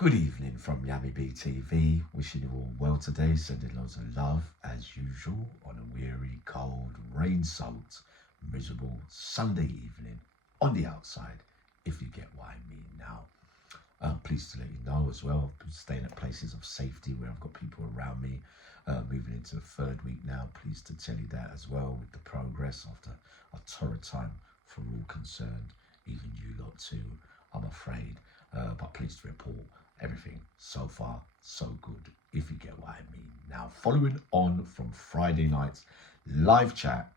Good evening from Yami BTV. Wishing you all well today. Sending loads of love as usual on a weary, cold, rain-soaked, miserable Sunday evening on the outside, if you get what I mean. Now, I'm pleased to let you know as well, I've been staying at places of safety where I've got people around me. Moving into the third week now. Pleased to tell you that as well, with the progress after a torrid time for all concerned, even you lot too, I'm afraid. But pleased to report everything so far so good, if you get what I mean. Now, following on from Friday night's live chat,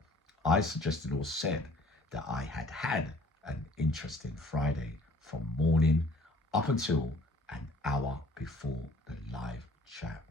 I suggested or said that I had had an interesting Friday from morning up until an hour before the live chat.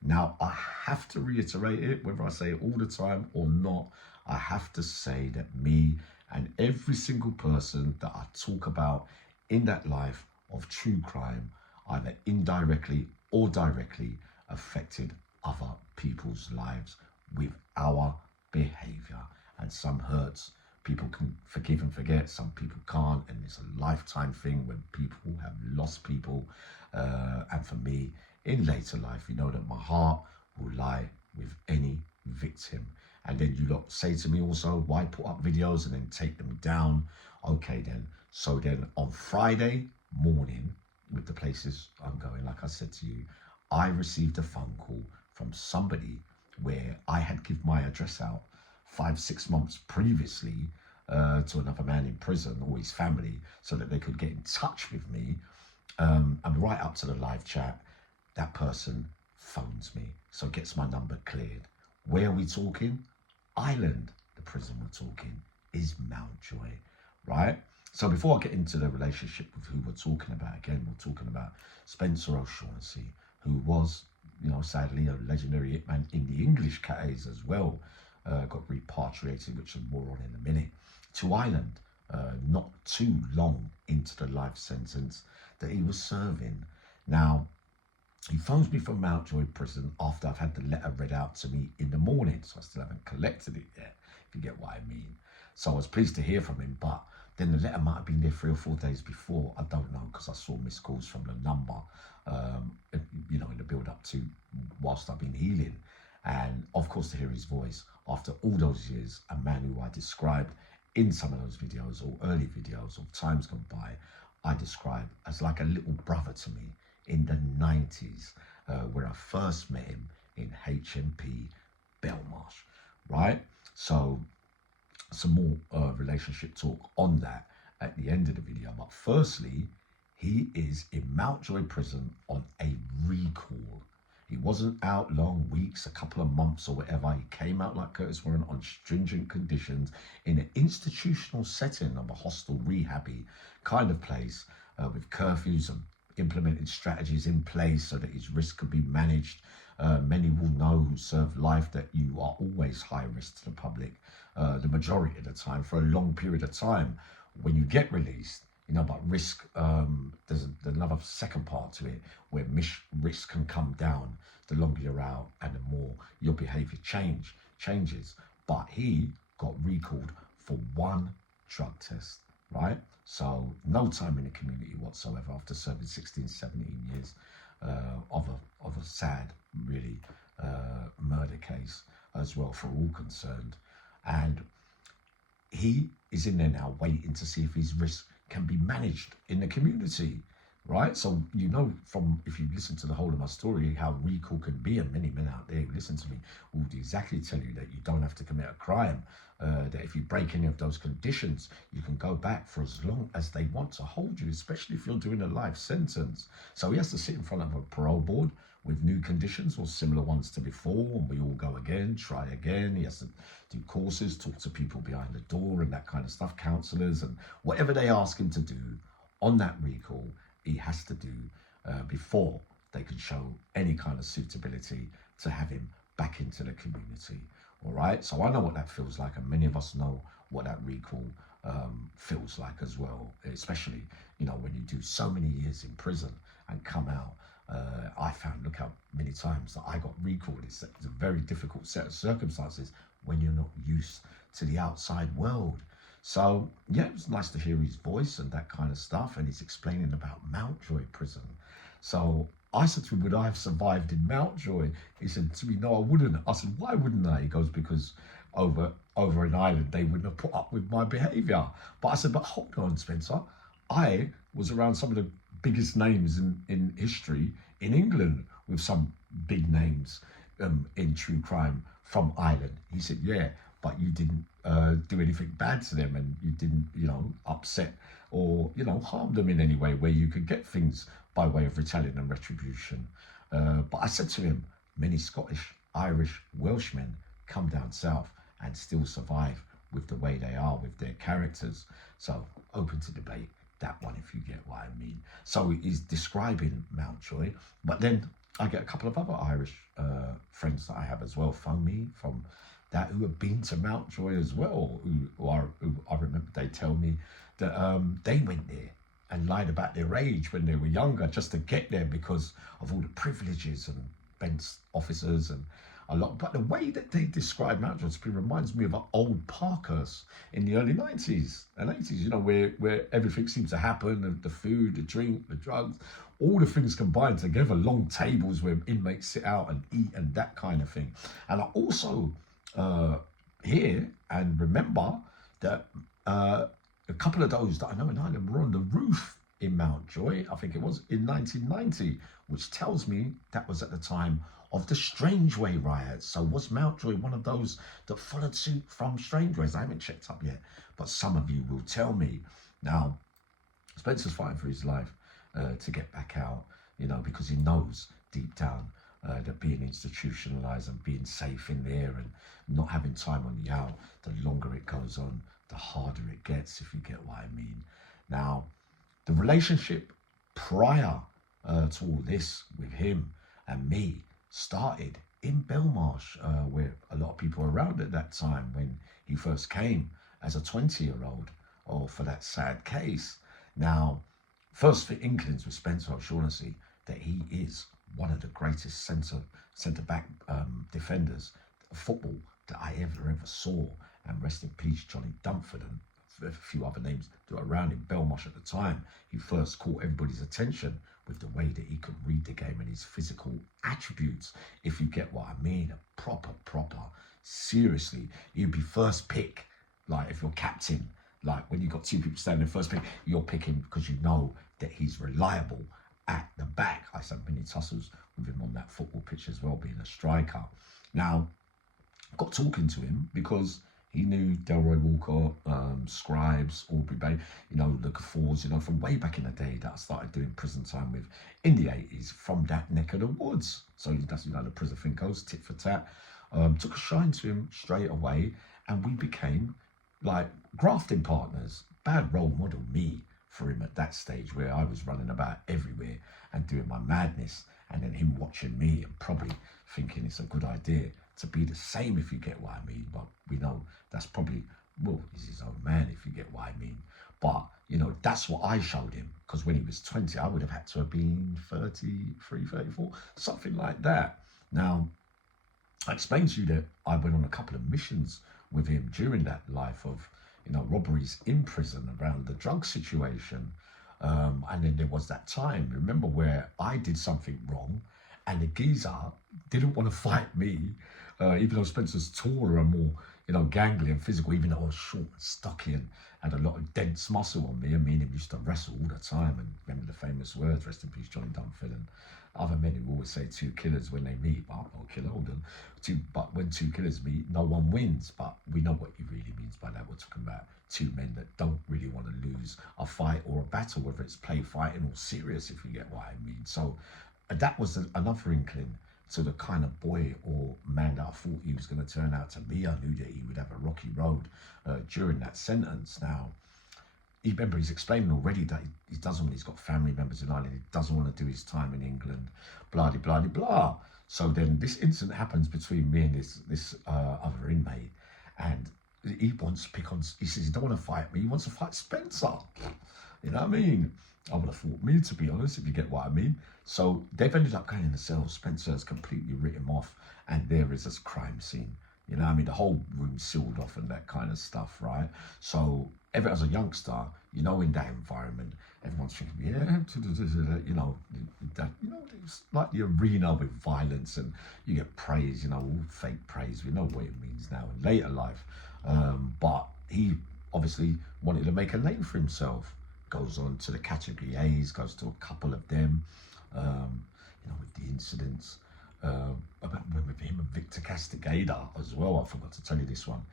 Now, I have to reiterate it, whether I say it all the time or not. I have to say that me and every single person that I talk about in that life of true crime either indirectly or directly affected other people's lives with our behavior. And some hurts people can forgive and forget, some people can't, and it's a lifetime thing when people have lost people. And for me, in later life, you know that my heart will lie with any victim. And then you lot say to me also, why put up videos and then take them down? Okay then, so then on Friday morning, with the places I'm going, like I said to you, I received a phone call from somebody where I had given my address out 5-6 months previously to another man in prison or his family, so that they could get in touch with me. And right up to the live chat, that person phones me, so gets my number cleared. Where are we talking? Ireland. The prison we're talking is Mountjoy, right? So before I get into the relationship with who we're talking about, again, we're talking about Spencer O'Shaughnessy, who was, sadly a legendary hitman in the English case as well. Got repatriated, which is more on in a minute, to Ireland, not too long into the life sentence that he was serving. Now, he phones me from Mountjoy prison after I've had the letter read out to me in the morning, so I still haven't collected it yet, if you get what I mean. So I was pleased to hear from him, but then the letter might have been there 3 or 4 days before. I don't know, because I saw missed calls from the number, in the build up to whilst I've been healing. And of course, to hear his voice after all those years, a man who I described in some of those videos or early videos of times gone by, I described as like a little brother to me in the 90s, where I first met him in HMP Belmarsh, right? So some more relationship talk on that at the end of the video. But firstly, he is in Mountjoy prison on a recall. He wasn't out long, weeks, a couple of months or whatever. He came out like Curtis Warren on stringent conditions in an institutional setting of a hostel rehabby kind of place, with curfews and implemented strategies in place so that his risk could be managed. Many will know who serve life that you are always high risk to the public, the majority of the time, for a long period of time. When you get released, but risk, there's another second part to it where risk can come down the longer you're out and the more your behavior changes. But he got recalled for one drug test, right? So no time in the community whatsoever after serving 16, 17 years of a sad, really, murder case as well for all concerned. And he is in there now waiting to see if his risk can be managed in the community, right? So from, if you listen to the whole of my story, how recall can be, and many men out there who listen to me will exactly tell you that you don't have to commit a crime, that if you break any of those conditions, you can go back for as long as they want to hold you, especially if you're doing a life sentence. So he has to sit in front of a parole board with new conditions or similar ones to before, and we all go again, try again. He has to do courses, talk to people behind the door and that kind of stuff, counsellors, and whatever they ask him to do on that recall, he has to do before they can show any kind of suitability to have him back into the community. All right, so I know what that feels like, and many of us know what that recall feels like as well, especially when you do so many years in prison and come out. I found, look how many times that I got recalled. It's a very difficult set of circumstances when you're not used to the outside world. So yeah, it was nice to hear his voice and that kind of stuff, and he's explaining about Mountjoy prison. So I said to him, would I have survived in Mountjoy? He said to me, no, I wouldn't. I said, why wouldn't I? He goes, because over in Ireland, they wouldn't have put up with my behaviour. But I said, but hold on, Spencer. I was around some of the biggest names in history in England with some big names in true crime from Ireland. He said, yeah, but you didn't do anything bad to them, and you didn't, upset or, harm them in any way where you could get things by way of retaliation and retribution. But I said to him, many Scottish, Irish, Welshmen come down south and still survive with the way they are, with their characters. So open to debate that one, if you get what I mean. So he's describing Mountjoy, but then I get a couple of other Irish friends that I have as well phone me from that who have been to Mountjoy as well, who I remember they tell me that they went there and lied about their age when they were younger just to get there because of all the privileges and bench officers and a lot. But the way that they describe Mountjoy reminds me of an old Parkhurst in the early 90s and 80s, where everything seems to happen, the food, the drink, the drugs, all the things combined together, long tables where inmates sit out and eat and that kind of thing. And I also hear and remember that a couple of those that I know in Ireland were on the roof in Mountjoy, I think it was in 1990, which tells me that was at the time of the Strangeway riots. So was Mountjoy one of those that followed suit from Strangeways? I haven't checked up yet, but some of you will tell me. Now, Spencer's fighting for his life to get back out, because he knows deep down that being institutionalized and being safe in there and not having time on the out, the longer it goes on, the harder it gets, if you get what I mean. Now, the relationship prior to all this with him and me started in Belmarsh, where a lot of people were around at that time when he first came as a 20-year-old, or for that sad case. Now, first for inklings with Spencer O'Shaughnessy that he is one of the greatest centre-back defenders of football that I ever saw. And rest in peace, Johnny Dumford and a few other names that were around in Belmarsh at the time. He first caught everybody's attention with the way that he could read the game and his physical attributes, if you get what I mean. A proper, seriously, he'd be first pick, like if you're captain, like when you've got two people standing first pick, you're picking because you know that he's reliable at the back. I had many tussles with him on that football pitch as well, being a striker. Now, got talking to him because he knew Delroy Walcott, Scribes, Aubrey Bay, the Gaffords, from way back in the day that I started doing prison time with in the 80s from that neck of the woods. So that's, the prison thing goes, tit for tat. Took a shine to him straight away, and we became like grafting partners. Bad role model me for him at that stage where I was running about everywhere and doing my madness, and then him watching me and probably thinking it's a good idea to be the same, if you get what I mean. But we know that's probably, he's his own man, if you get what I mean. But, that's what I showed him, because when he was 20, I would have had to have been 33, 34, something like that. Now, I explained to you that I went on a couple of missions with him during that life of, robberies in prison around the drug situation. And then there was that time, remember, where I did something wrong and the geezer didn't want to fight me, even though Spencer's taller and more, gangly and physical, even though I was short and stocky and had a lot of dense muscle on me. I mean, him used to wrestle all the time. And remember the famous words, rest in peace, Johnny Dumford, and other men who always say two killers when they meet, but when two killers meet, no one wins. But we know what he really means by that. We're talking about two men that don't really want to lose a fight or a battle, whether it's play fighting or serious, if you get what I mean. So that was another inkling to the kind of boy or man that I thought he was going to turn out to be. I knew that he would have a rocky road during that sentence. Now, remember, he's explaining already that he doesn't want, he's got family members in Ireland, he doesn't want to do his time in England, blah, blah, blah, blah. So then this incident happens between me and this other inmate, and he wants to pick on, he says he don't want to fight me, he wants to fight Spencer. You know what I mean? I would have thought me, to be honest, if you get what I mean. So they've ended up going in the cell. Spencer's completely written him off, and there is this crime scene, You know what I mean? The whole room sealed off and that kind of stuff, right? So ever as a youngster, you know, in that environment, everyone's thinking, yeah, you know, that, you know, it's like the arena with violence and you get praise, you know, all fake praise. We know what it means now in later life. But he obviously wanted to make a name for himself. Goes on to the category A's, goes to a couple of them, you know, with the incidents. About with him and Victor Castigador as well. I forgot to tell you this one.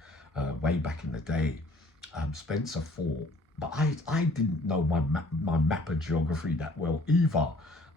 Way back in the day, Spencer thought, but I didn't know my map of geography that well either.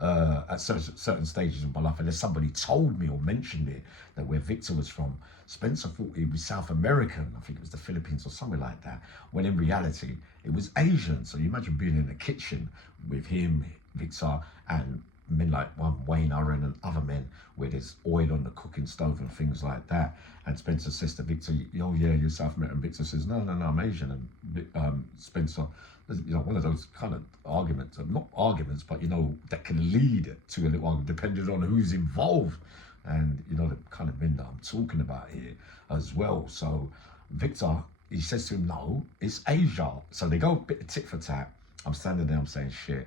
At certain stages of my life, unless somebody told me or mentioned it, that where Victor was from, Spencer thought he was South American. I think it was the Philippines or somewhere like that. When in reality, it was Asian. So you imagine being in the kitchen with him, Victor, and men like Wayne Aaron and other men where there's oil on the cooking stove and things like that. And Spencer says to Victor, oh yeah, you're South American. Victor says, no, I'm Asian. And Spencer, you know, one of those kind of arguments, not arguments, but, you know, that can lead to a little argument depending on who's involved. And, you know, the kind of men that I'm talking about here as well. So Victor, he says to him, no, it's Asia. So they go a bit of tit for tat. I'm standing there, I'm saying shit.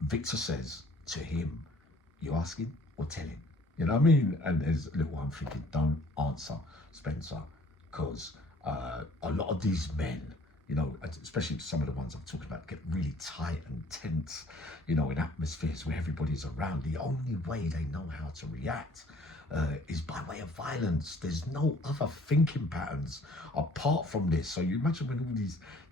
Victor says to him, you asking or telling? You know what I mean? And there's a little one thinking, don't answer, Spencer, because a lot of these men, you know, especially some of the ones I'm talking about, get really tight and tense, you know, in atmospheres where everybody's around. The only way they know how to react is by way of violence. There's no other thinking patterns apart from this. So you imagine when all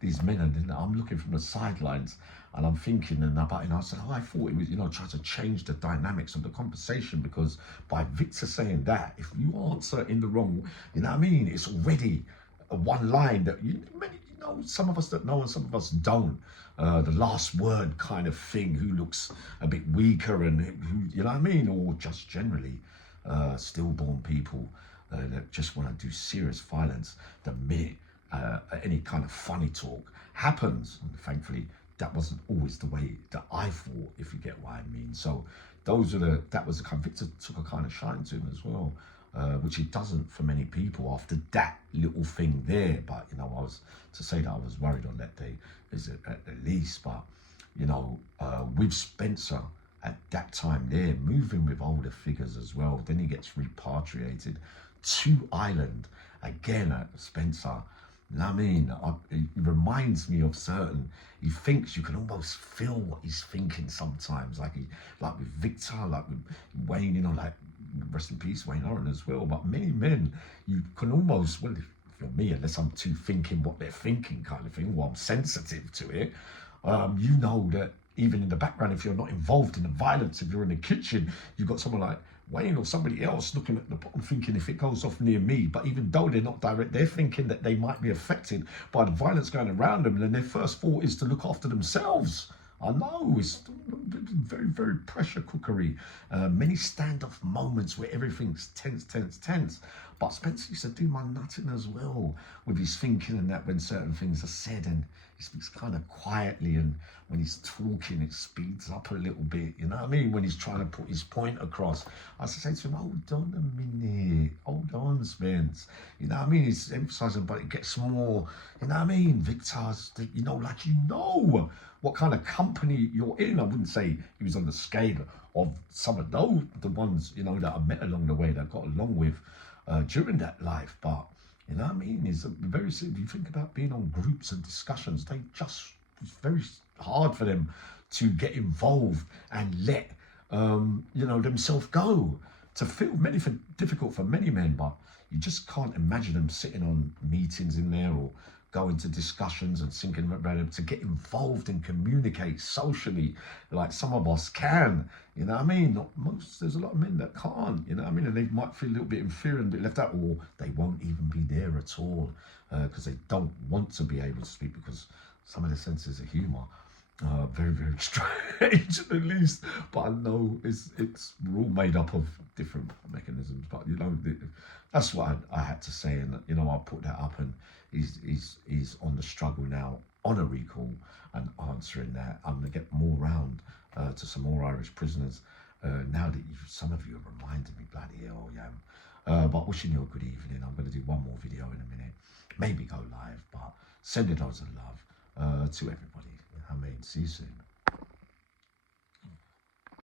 these men, and then I'm looking from the sidelines and I'm thinking and I said, oh, I thought it was, you know, try to change the dynamics of the conversation, because by Victor saying that, if you answer in the wrong, you know what I mean, it's already one line that you know, some of us that know and some of us don't. The last word kind of thing, who looks a bit weaker and who, you know what I mean, or just generally stillborn people that just want to do serious violence the minute any kind of funny talk happens. And thankfully, that wasn't always the way that I thought, if you get what I mean. So that was the kind of, Victor took a kind of shine to him as well, which he doesn't for many people after that little thing there. But, you know, to say that I was worried on that day is at the least. But, you know, with Spencer at that time there, moving with older figures as well, then he gets repatriated to Ireland again at Spencer. I mean, it reminds me of he thinks, you can almost feel what he's thinking sometimes, like with Victor, like with Wayne, you know, like, rest in peace, Wayne Aaron as well. But many men, you can almost, well, if you're me, unless I'm too thinking what they're thinking kind of thing, or I'm sensitive to it, you know that even in the background, if you're not involved in the violence, if you're in the kitchen, you've got someone like Wayne or somebody else looking at the bottom thinking, if it goes off near me, but even though they're not direct, they're thinking that they might be affected by the violence going around them, and their first thought is to look after themselves. I know, it's very, very pressure cookery. Many standoff moments where everything's tense. But Spencer used to do my nutting as well with his thinking and that when certain things are said, and he speaks kind of quietly, and when he's talking it speeds up a little bit, you know what I mean, when he's trying to put his point across. I used to say to him, hold on a minute, hold on, Spence, you know what I mean, he's emphasizing, but it gets more, you know what I mean, Victor's, you know, like, you know what kind of company you're in. I wouldn't say he was on the scale of some of those, the ones, you know, that I met along the way that I got along with during that life. But, you know what I mean, it's very, if you think about being on groups and discussions, it's very hard for them to get involved and let, you know, themselves go. To feel difficult for many men, but you just can't imagine them sitting on meetings in there or go into discussions and thinking about them to get involved and communicate socially like some of us can. You know what I mean? There's a lot of men that can't, you know what I mean? And they might feel a little bit inferior and a bit left out, or they won't even be there at all because they don't want to be able to speak, because some of their senses of humour very, very strange at least. But I know we're all made up of different mechanisms. But, you know, that's what I had to say, and, you know, I'll put that up, and he's on the struggle now on a recall and answering that. I'm going to get more round to some more Irish prisoners now that some of you have reminded me, bloody hell, yeah, But wishing you a good evening. I'm going to do one more video in a minute, maybe go live, but sending loads of love to everybody. I mean, see you soon.